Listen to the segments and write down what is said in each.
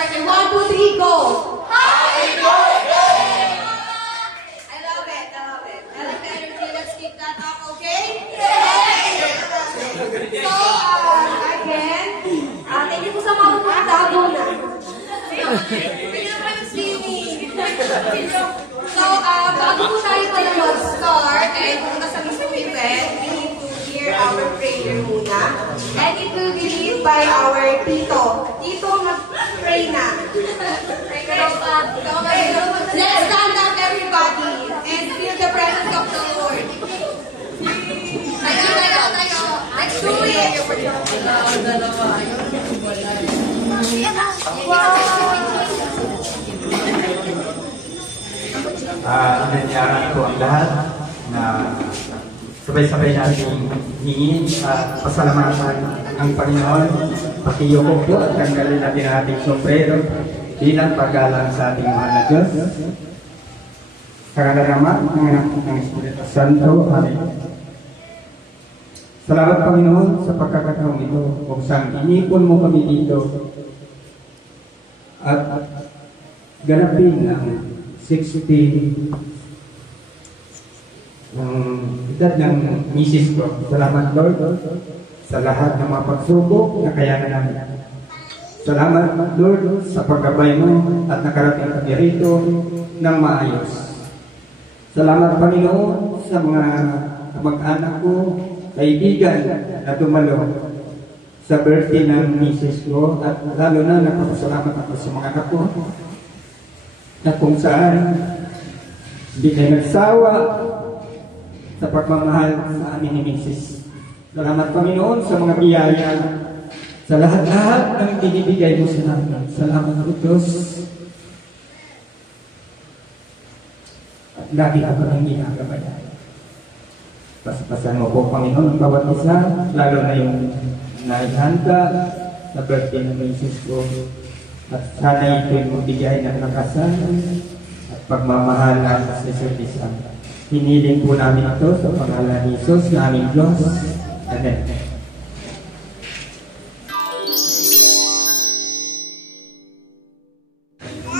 record. 1, 2, 3, go! Happy birthday! I love it. I love it. I like the energy. Let's keep that up, okay? So, again, thank you po sa mga pagkakatago na. So, bago po tayo mag-start and pumunta sa mismong event, we need to hear our prayer muna. And it will be led by our Tito. Tito, mag-pray na. Let's stand up, everybody, and feel the presence of the Lord. Tayo. Let's do it. Inanyaran ko ang lahat na sabay-sabay natin hingin at pasalamatan ang Panginoon. Pakiyoko po at tanggalin natin ang ating sombrero bilang paggalang sa ating mahal na Diyos. Sa kalaraman ng anak ng Espiritu Santo. Amen. Salamat Panginoon sa pagkakataong ito kung saan inipon mo kami dito at ganapin ang 60 ng edad ng misis ko. Salamat Lord sa lahat ng mga pagsubok na kayanan namin. Salamat Lord sa paggabay mo at nakarating kami rito ng maayos. Salamat Panginoon sa mga kamag-anak ko, kaibigan na dumalo sa birthday ng misis ko at lalo na nagpapasalamat ako sa mga anak ko na kung saan hindi kayo nagsawa sa pagmamahal sa amin ni Mrs. Salamat Panginoon sa mga biyaya, sa lahat-lahat ng binibigay mo sa namin. Salamat po Diyos. At lagi ka pa ng ginagabayan. Pasapasan mo po Panginoon ang bawat isa, lalo na yung naihanda sa birthday ng Mrs. ko. At sana ito'y magbigay ng lakasan at pagmamahalan sa servisa. Hiniling po namin ito sa pangalan ni Jesus na aming Diyos. Amen.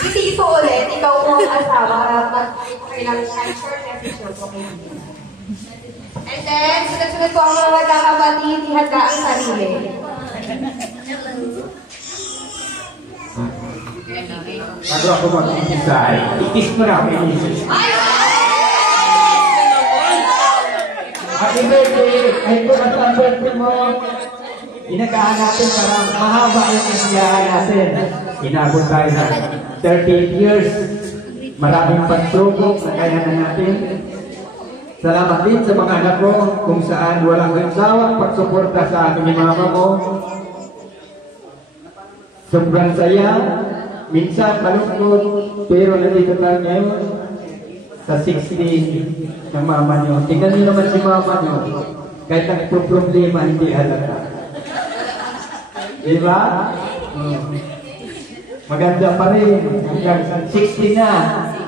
Si Tito ulit, ikaw po ang asawa. Mag-kailang short message na po kayo. And then, sunod-sunod po ang mga magkakapatid, ihanda ang sarili. Bago ako mag-isay, ikis mo na kay Jesus. Happy birthday! Ay po na sa birthday mo. Inagaan natin para mahaba yung kasiyahan natin. Inabot tayo na 38 years. Maraming pagsubok na kaya na natin. Salamat din sa mga anak ko kung saan walang nagsawang pagsuporta sa aking mama mo. Sobrang saya. Minsan malungkot, pero nandito tayo ngayon sa 60 ng mama nyo. Tingnan nyo naman si mama nyo. Kahit ang problema, hindi halata. Diba? Maganda pa rin. Hanggang 60 na.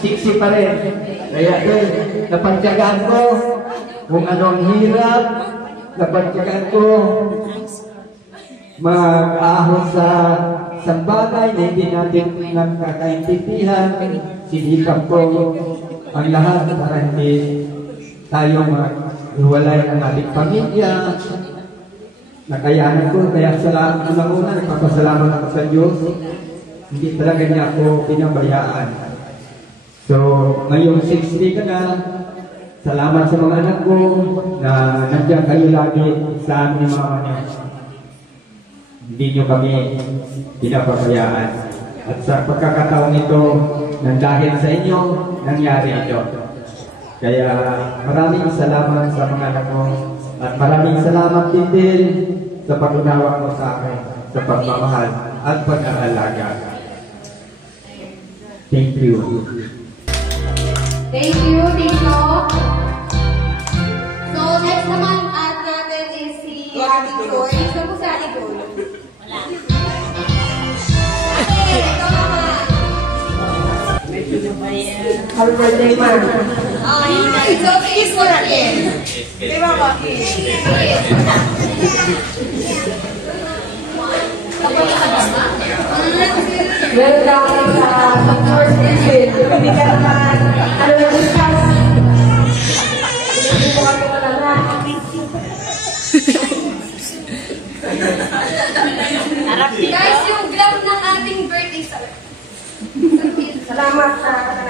60 pa rin. Kaya doon, napantyagaan ko kung anong hirap. Napantyagaan ko mag-ahon sa bagay na hindi natin nagkakaintindihan. Sinikap ko ang lahat para hindi tayo maghiwalay ng ating pamilya. Nakayanan ko, kaya salamat una, nagpapasalamat ako sa Diyos. Hindi talaga niya ako pinabayaan. So, ngayon 60 ka na. Salamat sa mga anak ko na nandiyan kayo lagi sa amin mga anak. Hindi nyo kami pinapabayaan. At sa pagkakataon ito, nang dahil sa inyo, nangyari ito. Kaya maraming salamat sa mga anak ko. At maraming salamat din sa pag-unawa mo sa akin, sa pagmamahal at pag-aalaga. Thank you. Thank you, Tito. So, next naman at natin is si Ate Joy. Gusto po si Ate Joy. Wala. Ate, ikaw naman. Happy birthday, man. It's okay, it's okay. Di ba ba? Welcome sa North Philippines. Hindi ka naman, ano na discuss? Hindi mo kami malaman. Guys, yung glam ng ating birthday Salamat sa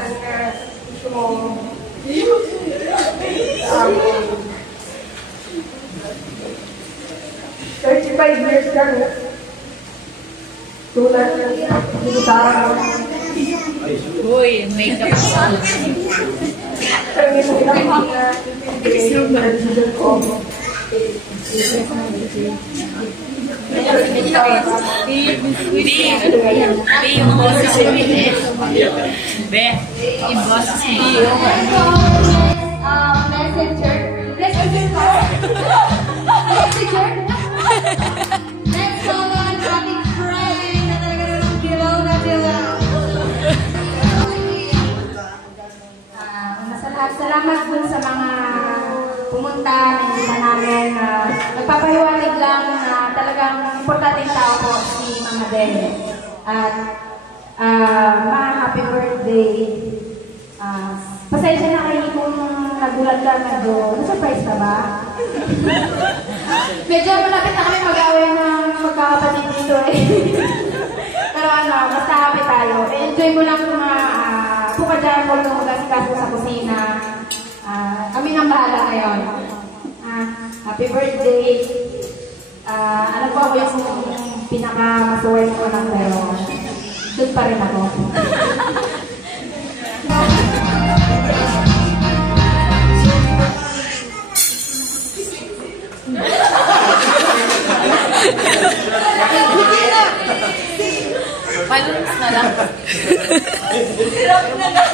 gusto mo. 35 years lang. Tulad ng sinutara mo. Uy, makeup song. Ang ilang mga president ko. Be yung boses mo Be, yung boses mo. Messenger. Messenger. Next song on ating friend na talaga namang dilaw na dilaw. Una sa lahat, salamat dun sa mga pumunta, nandita namin. Nagpapahiwanig lang na talagang importanteng tao po si Mama Den. At happy birthday. Pasensya na kayo kung nagulat ka na doon. Surprise ka ba? Medyo malapit na kami mag-away ng magkakapatid dito eh. Pero basta happy tayo. Enjoy mo lang kung puka dyan mo nung mag-asikaso sa kusina. Kami nang bahala ngayon. Happy birthday. Ano po ako yung pinaka-masuway ko lang pero doon pa rin ako. Finals na lang. Hirap na lang.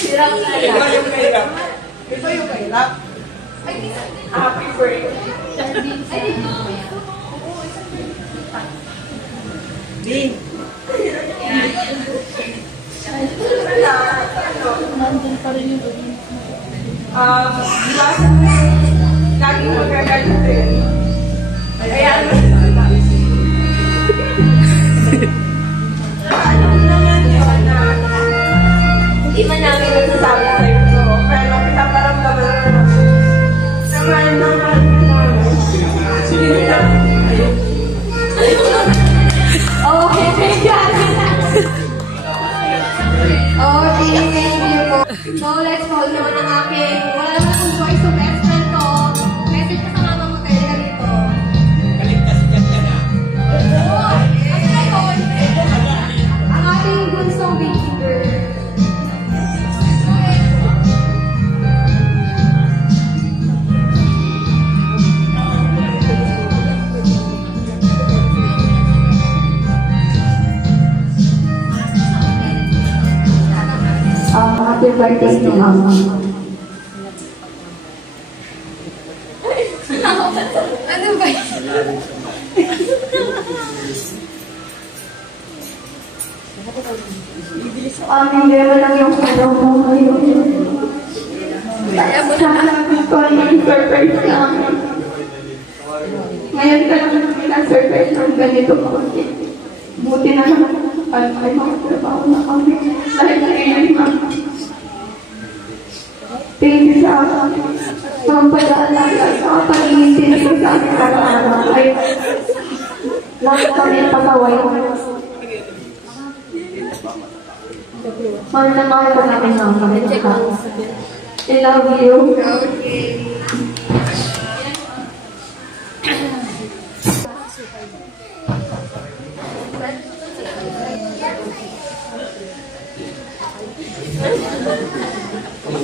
Ito yung kahirap. Ito yung kahirap. Happy birthday. Nandun pa rin yung Laging magagalit din. Ayan. Alam naman yun na hindi man namin nagsasabi sa'yo ito. Pero pinaparamdaman naman sige lang. Okay, thank you. Okay, thank you po. So, let's call naman ang aking, wala naman akong choice to best friend ko. Message ka sa mama mo, tayo ka dito. Ang ating gunsong babysitter. Happy birthday to Mama. Ano ba yun? Hindi mo lang yung araw mo ngayon. Kaya mo na ko yung surprise namin. Ngayon ka lang na-surprise ng ganito ko. Buti na lang ay makatrabaho na kami. Dahil ngayon, Mama. Thank you sa mga pag-aalaga sa pag-iintindi ko sa aking araw-araw. Ay, lahat kami pasaway. Mahal na mahal ko namin ang kami. I love you.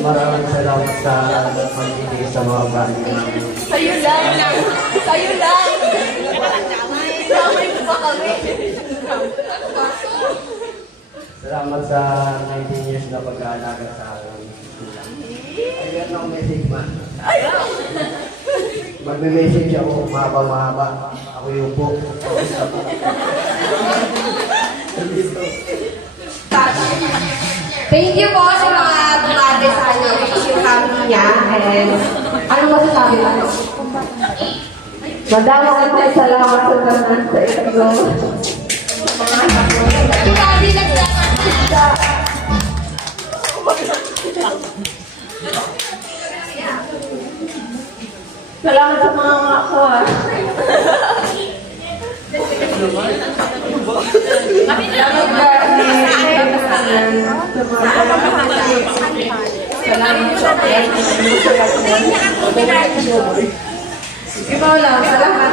Maraming salamat sa pag-ibig sa mga bali namin. Sa'yo lang. Sa'yo lang. Samay mo pa kami. Salamat sa 19 years na pag-aalaga sa akin. Ayan ang message man. Magme-message ako, mahaba-mahaba. Ako yung po. Thank you po sa mga bumate sa kanya, which is yung family niya. And ano masasabi mo? Madama ko tayo salamat sa tanan sa ito. Mga Everybody, nagdadaan. Salamat sa mga ako ah. Ikaw lang, sa lahat,